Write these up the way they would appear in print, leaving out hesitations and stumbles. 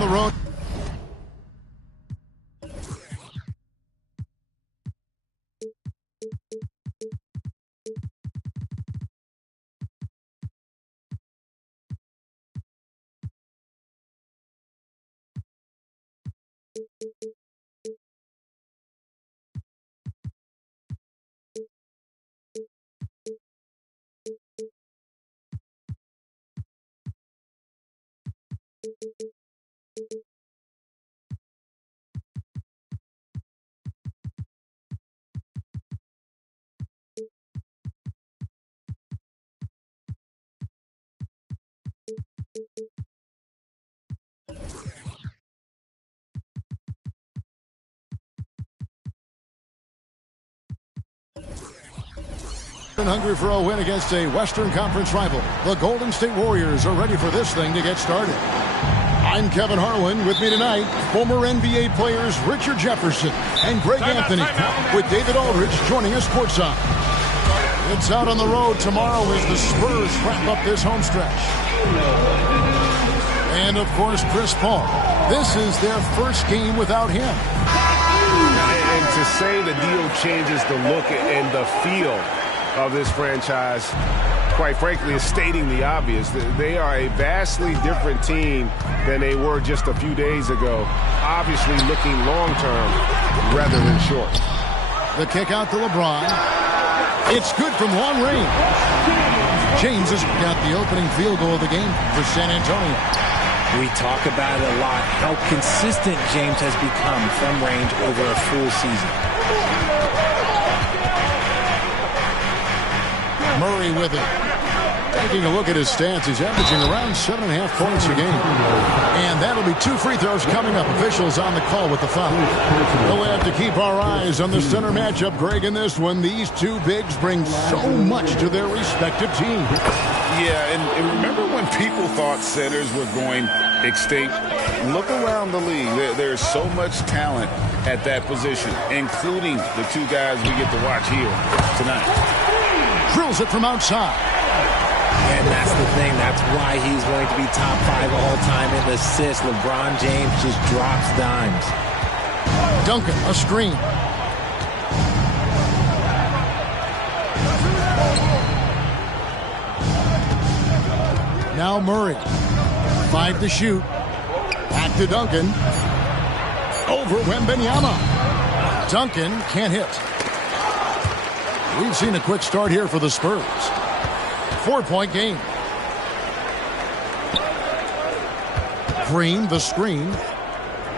the road. Hungry for a win against a Western Conference rival. The Golden State Warriors are ready for this thing to get started. I'm Kevin Harlan. With me tonight, former NBA players Richard Jefferson and Greg Anthony, with David Aldridge joining us courtside. It's out on the road tomorrow as the Spurs wrap up this home stretch. And, of course, Chris Paul. This is their first game without him. And to say the deal changes the look and the feel of this franchise, quite frankly, is stating the obvious. They are a vastly different team than they were just a few days ago, obviously looking long-term rather than short. The kick out to LeBron. It's good from long range. James has got the opening field goal of the game for San Antonio. We talk about it a lot, how consistent James has become from range over a full season. Murray with it. Taking a look at his stats, he's averaging around 7.5 points a game. And that'll be 2 free throws coming up. Officials on the call with the foul. We'll have to keep our eyes on the center matchup, Greg, in this one. These two bigs bring so much to their respective teams. Yeah, and remember when people thought centers were going extinct? Look around the league. There's so much talent at that position, including the two guys we get to watch here tonight. Drills it from outside. And that's the thing. That's why he's going to be top 5 all-time in assists. LeBron James just drops dimes. Duncan, a screen. Now Murray. 5 to shoot. Back to Duncan. Over Wembanyama. Duncan can't hit. We've seen a quick start here for the Spurs. 4-point game. Green, the screen.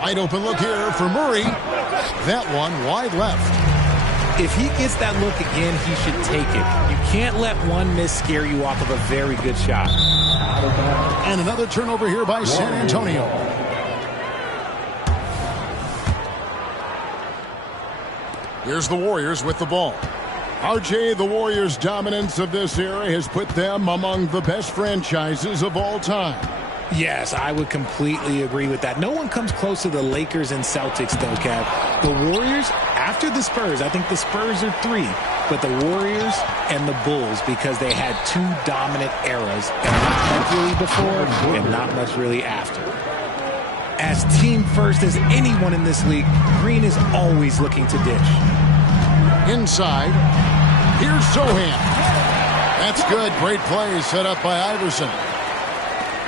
Wide open look here for Murray. That one wide left. If he gets that look again, he should take it. You can't let one miss scare you off of a very good shot. And another turnover here by San Antonio. Here's the Warriors with the ball. RJ, the Warriors' dominance of this era has put them among the best franchises of all time. Yes, I would completely agree with that. No one comes close to the Lakers and Celtics, though, Kev. The Warriors, after the Spurs, I think the Spurs are 3, but the Warriors and the Bulls, because they had 2 dominant eras, and not much really before and not much really after. As team first as anyone in this league, Green is always looking to ditch. Inside, here's Sohan. That's good. Great play set up by Iverson.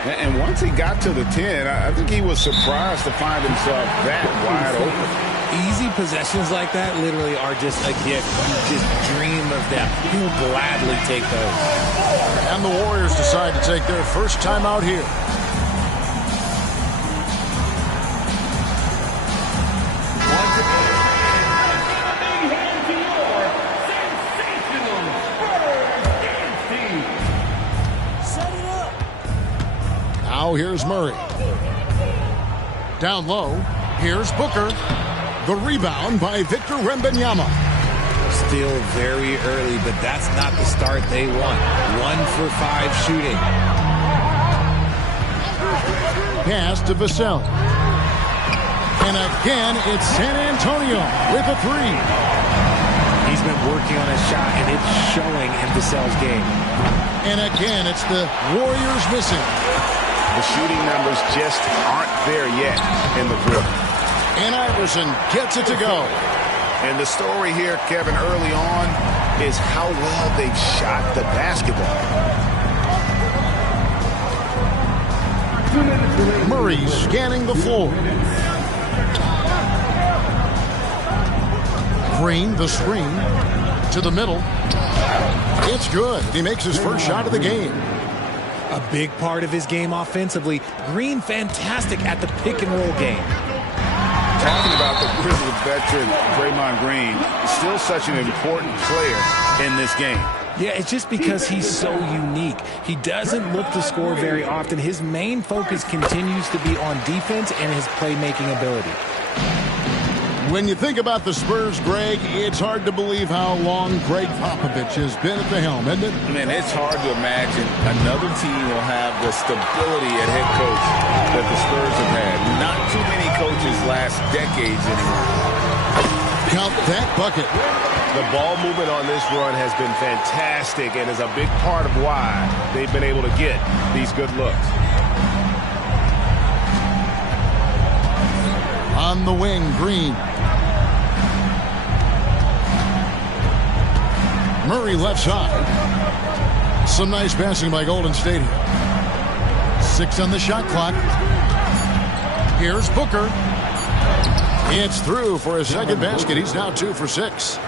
And once he got to the 10, I think he was surprised to find himself that wide open. Easy possessions like that literally are just a gift. You just dream of them. He'll gladly take those. And the Warriors decide to take their first time out here. Now here's Murray. Down low. Here's Booker. The rebound by Victor Wembanyama. Still very early, but that's not the start they want. 1 for 5 shooting. Pass to Vassell. And again, it's San Antonio with a 3. He's been working on his shot, and it's showing in Vassell's game. And again, it's the Warriors missing. The shooting numbers just aren't there yet in the quarter. And Iverson gets it to go. And the story here, Kevin, early on is how well they've shot the basketball. Murray scanning the floor. Green, the screen, to the middle. It's good. He makes his first shot of the game. A big part of his game offensively. Green fantastic at the pick-and-roll game. Talking about the Grizzlies veteran, Draymond Green, still such an important player in this game. Yeah, it's just because he's so unique. He doesn't look to score very often. His main focus continues to be on defense and his playmaking ability. When you think about the Spurs, Greg, it's hard to believe how long Greg Popovich has been at the helm, isn't it? Man, it's hard to imagine another team will have the stability at head coach that the Spurs have had. Not too many coaches last decades anymore. Count that bucket. The ball movement on this run has been fantastic and is a big part of why they've been able to get these good looks. On the wing, Green. Murray left side. Some nice passing by Golden State. 6 on the shot clock. Here's Booker. It's through for a second basket. He's now 2 for 6.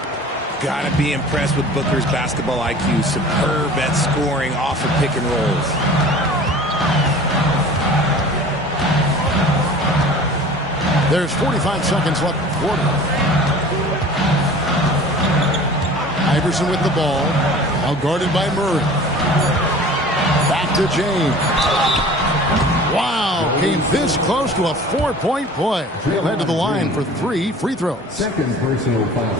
Gotta be impressed with Booker's basketball IQ. Superb at scoring off of pick and rolls. There's 45 seconds left in the quarter. Iverson with the ball. Now guarded by Murray. Back to James. Wow, came this close to a 4-point play. He'll head to the line for 3 free throws. Second personal foul.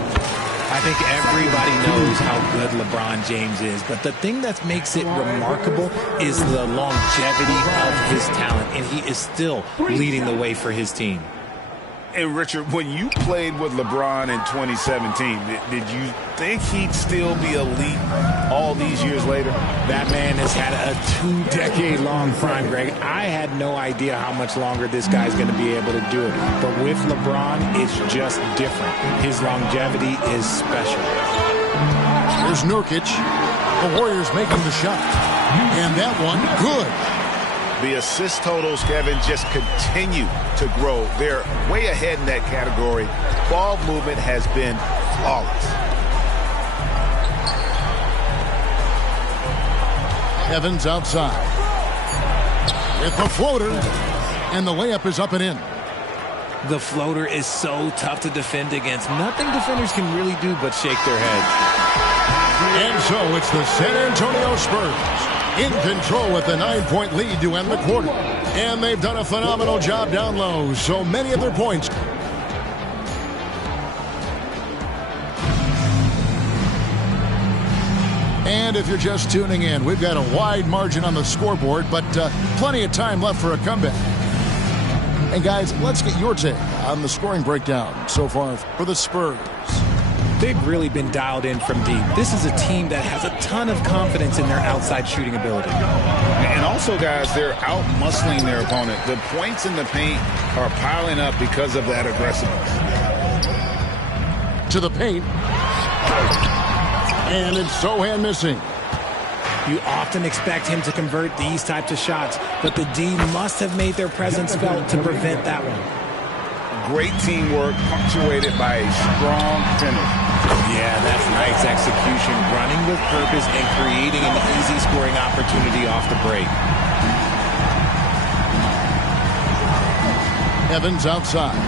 I think everybody knows how good LeBron James is, but the thing that makes it remarkable is the longevity of his talent, and he is still leading the way for his team. And Richard, when you played with LeBron in 2017, did you think he'd still be elite all these years later? That man has had a 2-decade-long prime, Greg. I had no idea how much longer this guy's going to be able to do it. But with LeBron, it's just different. His longevity is special. Here's Nurkic. The Warriors making the shot. And that one, good. The assist totals, Kevin, just continue to grow. They're way ahead in that category. Ball movement has been flawless. Evans outside. With the floater. And the layup is up and in. The floater is so tough to defend against. Nothing defenders can really do but shake their heads. And so it's the San Antonio Spurs in control with the 9-point lead to end the quarter. And they've done a phenomenal job down low. So many of their points. And if you're just tuning in, we've got a wide margin on the scoreboard, but plenty of time left for a comeback. And guys, let's get your take on the scoring breakdown so far for the Spurs. They've really been dialed in from deep. This is a team that has a ton of confidence in their outside shooting ability. And also, guys, they're out-muscling their opponent. The points in the paint are piling up because of that aggressiveness. To the paint. And it's Sochan missing. You often expect him to convert these types of shots, but the D must have made their presence felt to prevent that one. Great teamwork punctuated by a strong finish. Yeah, that's nice execution, running with purpose and creating an easy scoring opportunity off the break. Evans outside.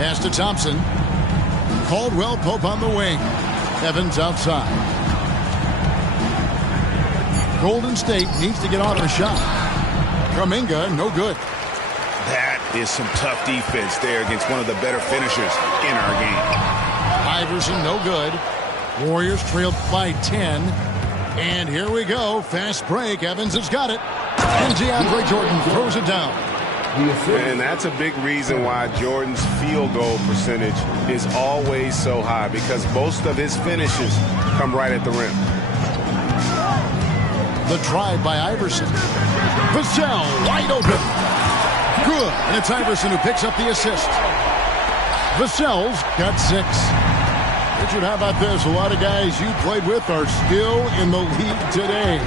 Pass to Thompson. Caldwell Pope on the wing. Evans outside. Golden State needs to get on a shot. Kuminga, no good. That is some tough defense there against one of the better finishers in our game. Iverson, no good. Warriors trailed by 10. And here we go. Fast break. Evans has got it. And DeAndre Jordan throws it down. And that's a big reason why Jordan's field goal percentage is always so high, because most of his finishes come right at the rim. The drive by Iverson. Vassell wide open. Good. And it's Iverson who picks up the assist. Vassell's got 6. Richard, how about this? A lot of guys you played with are still in the league today.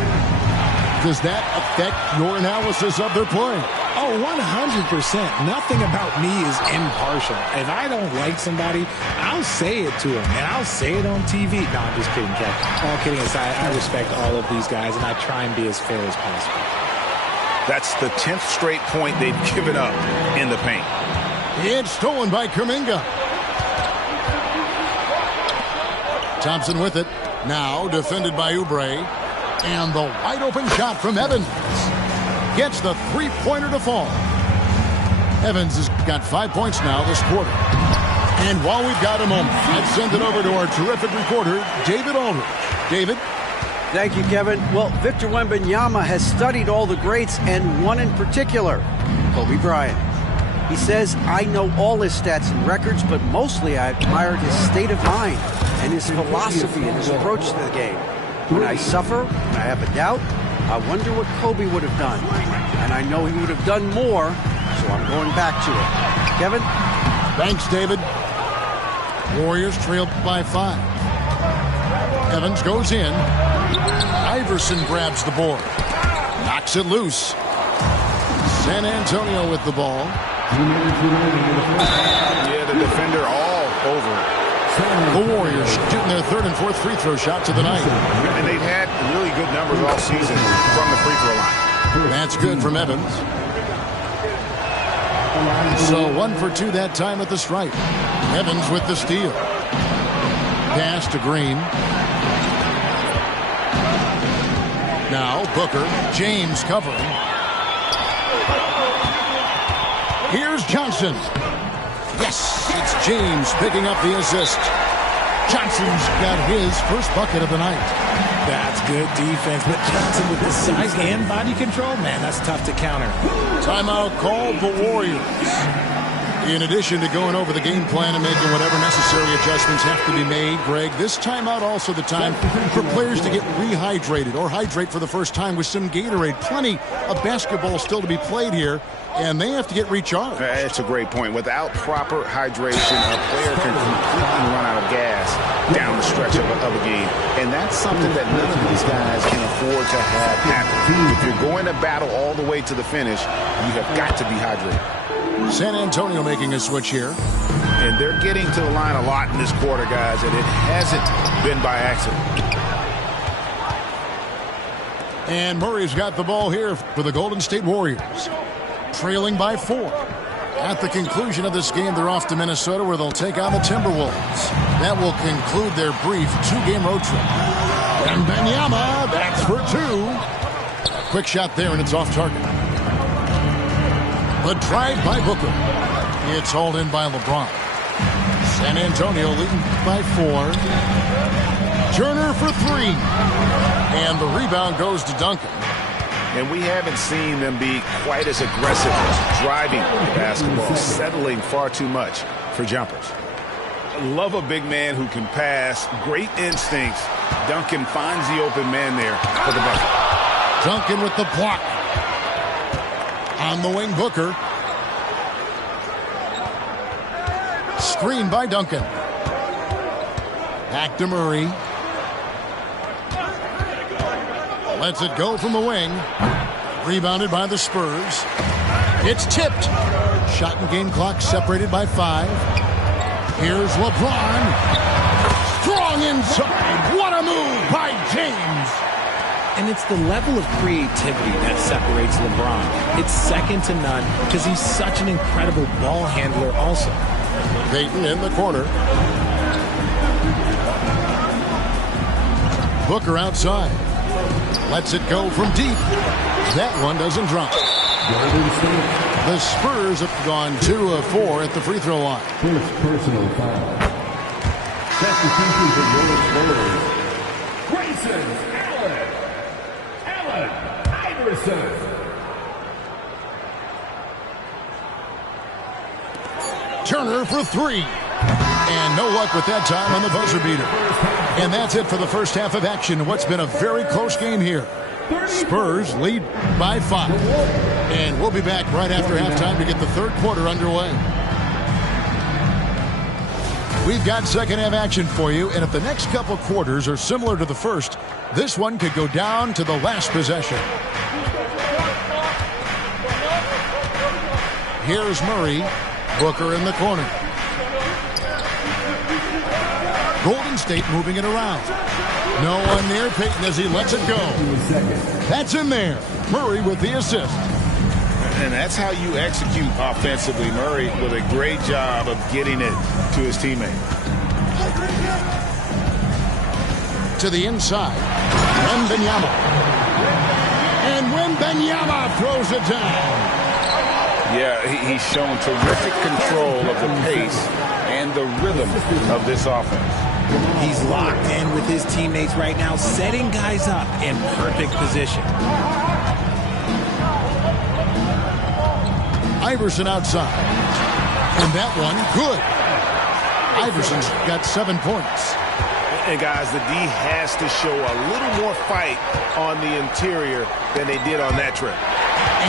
Does that affect your analysis of their play? Oh, 100%. Nothing about me is impartial. If I don't like somebody, I'll say it to them, and I'll say it on TV. No, I'm just kidding, Kev. All kidding aside, I respect all of these guys, and I try and be as fair as possible. That's the 10th straight point they've given up in the paint. It's stolen by Kuminga. Thompson with it. Now defended by Oubre. And the wide open shot from Evans. Gets the three-pointer to fall. Evans has got 5 points now this quarter. And while we've got a moment, let's send it over to our terrific reporter, David Aldridge. David? Thank you, Kevin. Well, Victor Wembanyama has studied all the greats and one in particular, Kobe Bryant. He says, I know all his stats and records, but mostly I admired his state of mind and his philosophy and his approach to the game. When I suffer, when I have a doubt, I wonder what Kobe would have done. And I know he would have done more, so I'm going back to it. Kevin? Thanks, David. Warriors trailed by 5. Evans goes in. Iverson grabs the board. Knocks it loose. San Antonio with the ball. Yeah, the defender all over it. The Warriors shooting their 3rd and 4th free throw shots of the night. And they've had really good numbers all season from the free throw line. That's good from Evans. So 1 for 2 that time at the stripe. Evans with the steal. Pass to Green. Now Booker. James covering. Here's Johnson. Yes, it's James picking up the assist. Johnson's got his first bucket of the night. That's good defense, but Johnson with the size and body control, man, that's tough to counter. Timeout called the Warriors. In addition to going over the game plan and making whatever necessary adjustments have to be made, Greg, this timeout also the time for players to get rehydrated or hydrate for the first time with some Gatorade. Plenty of basketball still to be played here, and they have to get recharged. That's a great point. Without proper hydration, a player can completely run out of gas down the stretch of a game. And that's something that none of these guys can afford to have happen. If you're going to battle all the way to the finish, you have got to be hydrated. San Antonio making a switch here. And they're getting to the line a lot in this quarter, guys, and it hasn't been by accident. And Murray's got the ball here for the Golden State Warriors. Trailing by 4. At the conclusion of this game, they're off to Minnesota where they'll take on the Timberwolves. That will conclude their brief 2-game road trip. And Wembanyama, that's for 2. A quick shot there, and it's off target. The drive by Booker. It's hauled in by LeBron. San Antonio leading by 4. Turner for 3. And the rebound goes to Duncan. And we haven't seen them be quite as aggressive driving the basketball, settling far too much for jumpers. I love a big man who can pass. Great instincts. Duncan finds the open man there for the bucket. Duncan with the block. On the wing, Booker. Screen by Duncan. Back to Murray. Lets it go from the wing. Rebounded by the Spurs. It's tipped. Shot and game clock separated by 5. Here's LeBron. Strong inside. What a move by James. And it's the level of creativity that separates LeBron. It's second to none because he's such an incredible ball handler also. Payton in the corner. Booker outside. Lets it go from deep. That one doesn't drop. The Spurs have gone 2 of 4 at the free throw line. First personal foul. Substitution for Warriors. Grayson Allen Iverson. Turner for 3. And no luck with that time on the buzzer beater. And that's it for the first half of action. What's been a very close game here. Spurs lead by 5. And we'll be back right after halftime to get the third quarter underway. We've got second half action for you, and if the next couple quarters are similar to the first, this one could go down to the last possession. Here's Murray. Booker in the corner. Golden State moving it around. No one near Payton as he lets it go. That's in there. Murray with the assist. And that's how you execute offensively. Murray with a great job of getting it to his teammate. To the inside. Wembanyama. And Wembanyama throws it down. Yeah, he's shown terrific control of the pace and the rhythm of this offense. He's locked in with his teammates right now, setting guys up in perfect position. Iverson outside. And that one, good. Iverson's got 7 points. And, guys, the D has to show a little more fight on the interior than they did on that trip.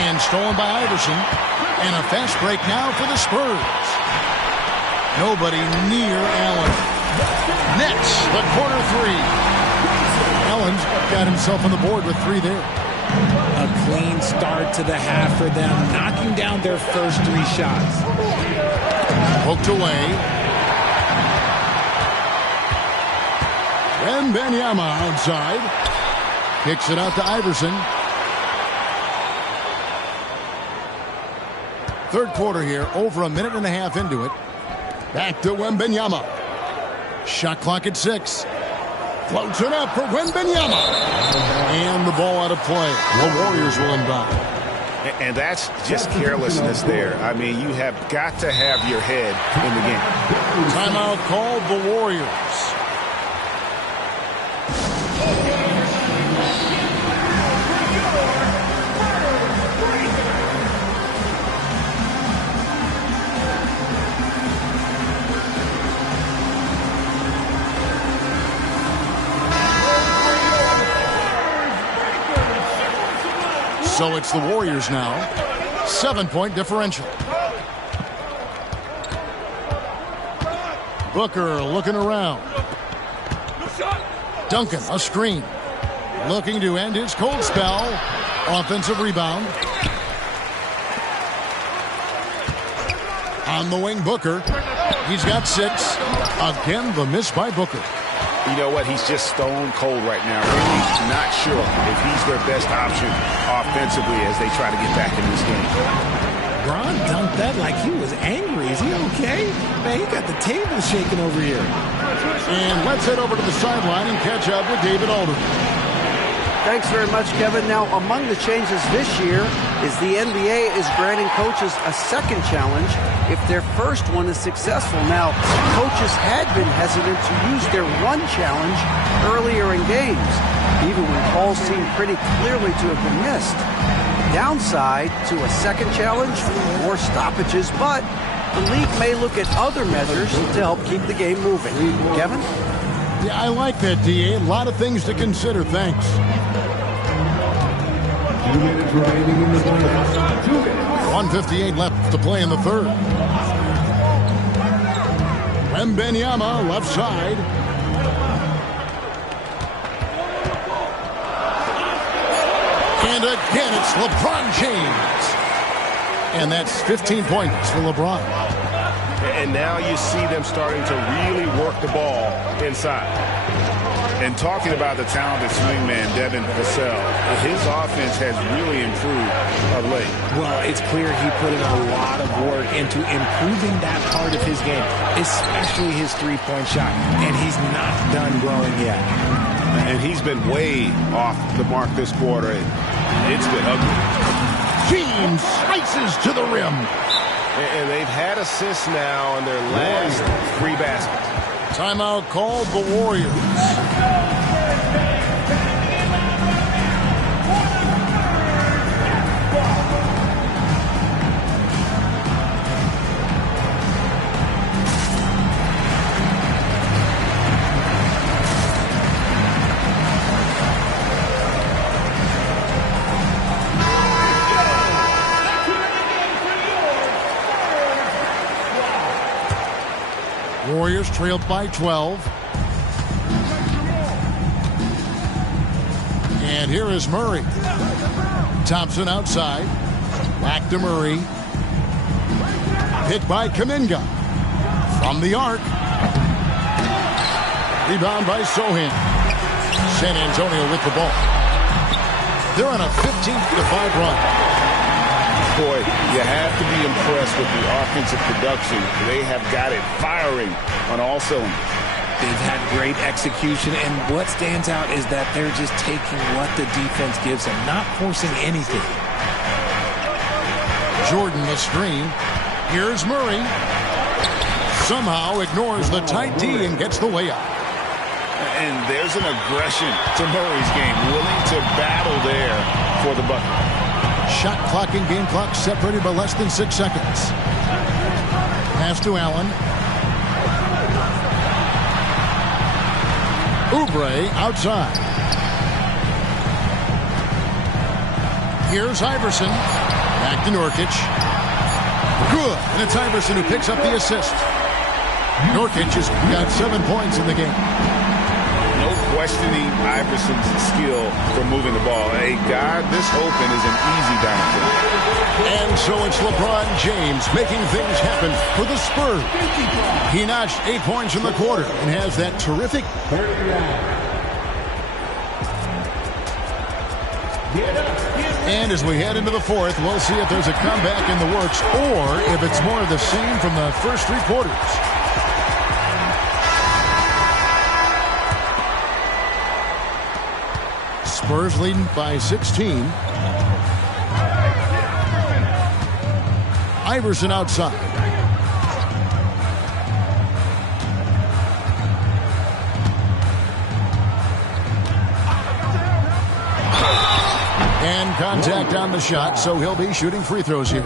And stolen by Iverson. And a fast break now for the Spurs. Nobody near Allen. Nets, the corner 3. Allen's got himself on the board with 3 there. A clean start to the half for them, knocking down their first 3 shots. Poked away. Wembanyama outside. Kicks it out to Iverson. Third quarter here, over a minute and a half into it. Back to Wembanyama. Shot clock at 6. Floats it up for Wembanyama. And the ball out of play. The Warriors will inbound. And that's just carelessness there. I mean, you have got to have your head in the game. Timeout called the Warriors. So it's the Warriors now. 7-point differential. Booker looking around. Duncan, a screen. Looking to end his cold spell. Offensive rebound. On the wing, Booker. He's got 6. Again, the miss by Booker. You know what? He's just stone cold right now. He's not sure if he's their best option offensively as they try to get back in this game. Bron dunked that like he was angry. Is he okay? Man, he got the table shaking over here. And let's head over to the sideline and catch up with David Alderman. Thanks very much, Kevin. Now, among the changes this year is the NBA is granting coaches a second challenge if their first one is successful. Now, coaches had been hesitant to use their one challenge earlier in games, even when calls seemed pretty clearly to have been missed. Downside to a second challenge, more stoppages, but the league may look at other measures to help keep the game moving. Kevin? Yeah, I like that, D.A. A lot of things to consider. Thanks. 2 minutes remaining in the play. 2 minutes. 1:58 left to play in the third. Wembanyama left side. And again, it's LeBron James. And that's 15 points for LeBron. And now you see them starting to really work the ball inside. And talking about the talented swingman, Devin Vassell, his offense has really improved of late. Well, it's clear he put in a lot of work into improving that part of his game, especially his three-point shot. And he's not done growing yet. And he's been way off the mark this quarter. It's been ugly. James slices to the rim. And they've had assists now on their last 3 baskets. Timeout called the Warriors. trailed by 12. And here is Murray. Thompson outside. Back to Murray. Hit by Kuminga. From the arc. Rebound by Sohan. San Antonio with the ball. They're on a 15-5 run. Boy, you have to be impressed with the offensive production. They have got it firing on all cylinders. They've had great execution, and what stands out is that they're just taking what the defense gives them, not forcing anything. Jordan the screen. Here's Murray. Somehow ignores the tight D and gets the layup. And there's an aggression to Murray's game, willing to battle there for the bucket. Shot clock and game clock separated by less than 6 seconds. Pass to Allen. Oubre outside. Here's Iverson. Back to Nurkic. Good. And it's Iverson who picks up the assist. Nurkic has got 7 points in the game. No questioning Iverson's skill for moving the ball. A guy this open is an easy downfield. And so it's LeBron James making things happen for the Spurs. He notched 8 points in the quarter and has that terrific. And as we head into the fourth, we'll see if there's a comeback in the works or if it's more of the same from the first 3 quarters. Spurs leading by 16. Iverson outside. And contact on the shot, so he'll be shooting free throws here.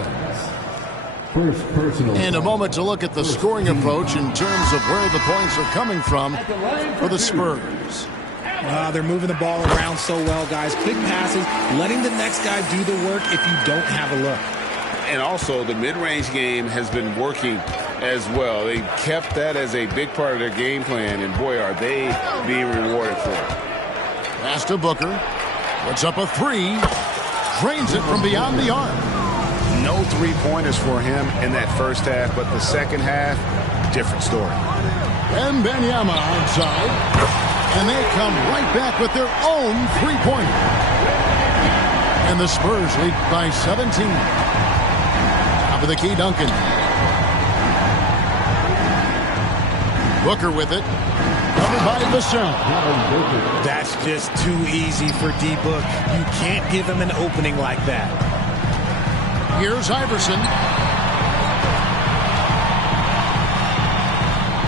First personal. And a moment to look at the scoring approach in terms of where the points are coming from for the Spurs. They're moving the ball around so well, guys. Quick passes, letting the next guy do the work if you don't have a look. And also, the mid-range game has been working as well. They kept that as a big part of their game plan, and boy, are they being rewarded for it. Pass to Booker. Puts up a 3. Drains it from beyond the arc. No three-pointers for him in that first half, but the second half, different story. Wembanyama outside. And they come right back with their own 3-pointer. And the Spurs lead by 17. Top of the key, Duncan. Booker with it. Covered by Vassell. That's just too easy for D-Book. You can't give him an opening like that. Here's Iverson.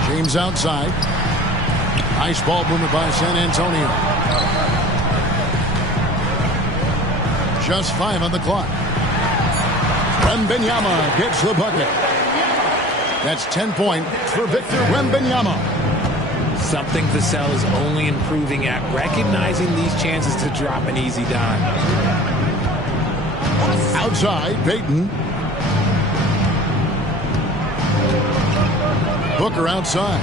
James outside. Nice ball movement by San Antonio. Just 5 on the clock. Wembanyama gets the bucket. That's 10 points for Victor Wembanyama. Something Vassell is only improving at, recognizing these chances to drop an easy dime. Outside, Payton. Booker outside.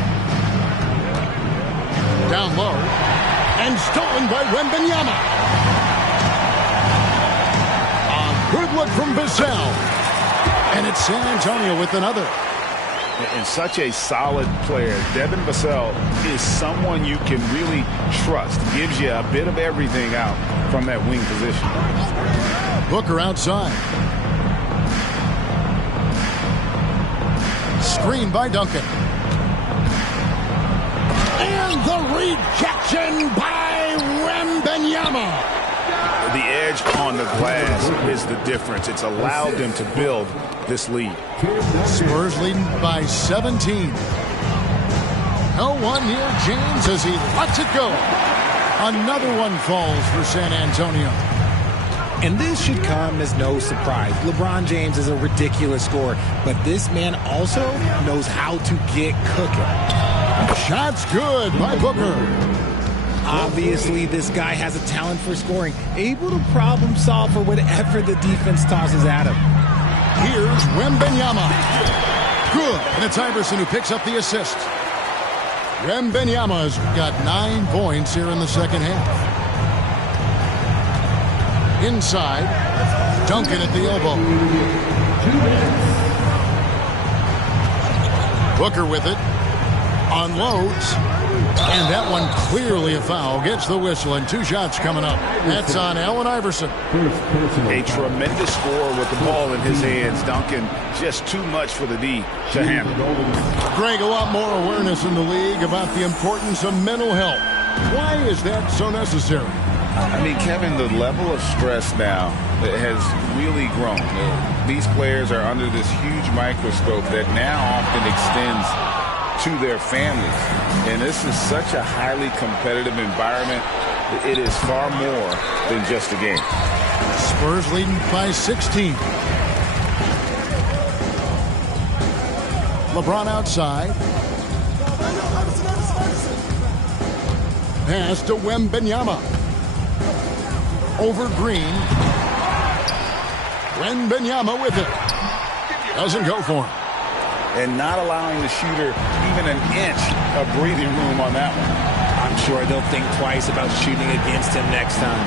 Down low. And stolen by Wembanyama. A good look from Vassell. And it's San Antonio with another. And such a solid player. Devin Vassell is someone you can really trust. Gives you a bit of everything out from that wing position. Booker outside. Screen by Duncan. And the rejection by Wembanyama. The edge on the glass is the difference. It's allowed them to build this lead. Spurs leading by 17. No one near James as he lets it go. Another one falls for San Antonio. And this should come as no surprise. LeBron James is a ridiculous scorer, but this man also knows how to get cooking. Shot's good by Booker. Obviously, this guy has a talent for scoring, able to problem solve for whatever the defense tosses at him. Here's Wembanyama. Good. And it's Iverson who picks up the assist. Wembanyama's got 9 points here in the second half. Inside, Duncan at the elbow. 2 minutes. Booker with it. Unloads. And that one clearly a foul. Gets the whistle, and 2 shots coming up. That's on Allen Iverson. A tremendous scorer with the ball in his hands. Duncan, just too much for the D to handle. Greg, a lot more awareness in the league about the importance of mental health. Why is that so necessary? I mean, Kevin, the level of stress now has really grown. These players are under this huge microscope that now often extends to their families. And this is such a highly competitive environment. It is far more than just a game. Spurs leading by 16. LeBron outside. Pass to Wembanyama. Over Green. Wembanyama with it. Doesn't go for him. And not allowing the shooter even an inch of breathing room on that one. I'm sure they'll think twice about shooting against him next time.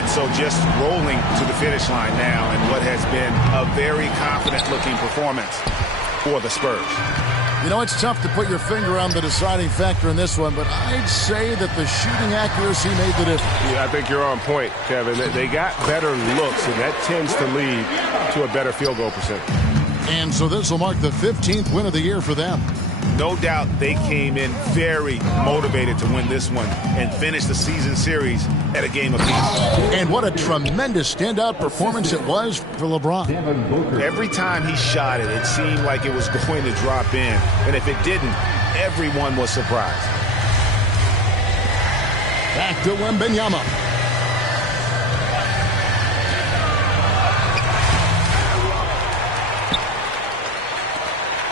And so just rolling to the finish line now in what has been a very confident-looking performance for the Spurs. You know, it's tough to put your finger on the deciding factor in this one, but I'd say that the shooting accuracy made the difference. Yeah, I think you're on point, Kevin. They got better looks, and that tends to lead to a better field goal percentage. And so this will mark the 15th win of the year for them. No doubt they came in very motivated to win this one and finish the season series at a game apiece. And what a tremendous standout performance it was for LeBron. Every time he shot it, it seemed like it was going to drop in. And if it didn't, everyone was surprised. Back to Wembanyama.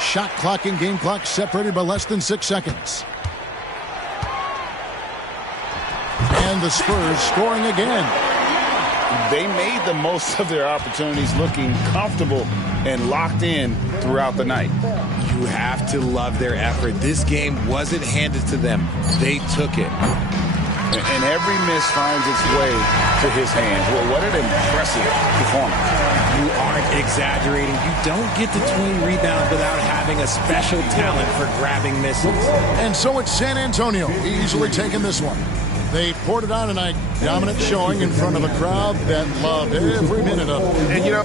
Shot clock and game clock separated by less than 6 seconds. And the Spurs scoring again. They made the most of their opportunities, looking comfortable and locked in throughout the night. You have to love their effort. This game wasn't handed to them. They took it. And every miss finds its way to his hands. Well, what an impressive performance. You aren't exaggerating. You don't get to 20 rebounds without having a special talent for grabbing misses. And so it's San Antonio easily taking this one. They poured it on tonight. Dominant showing in front of a crowd that loved every minute of it. And, you know,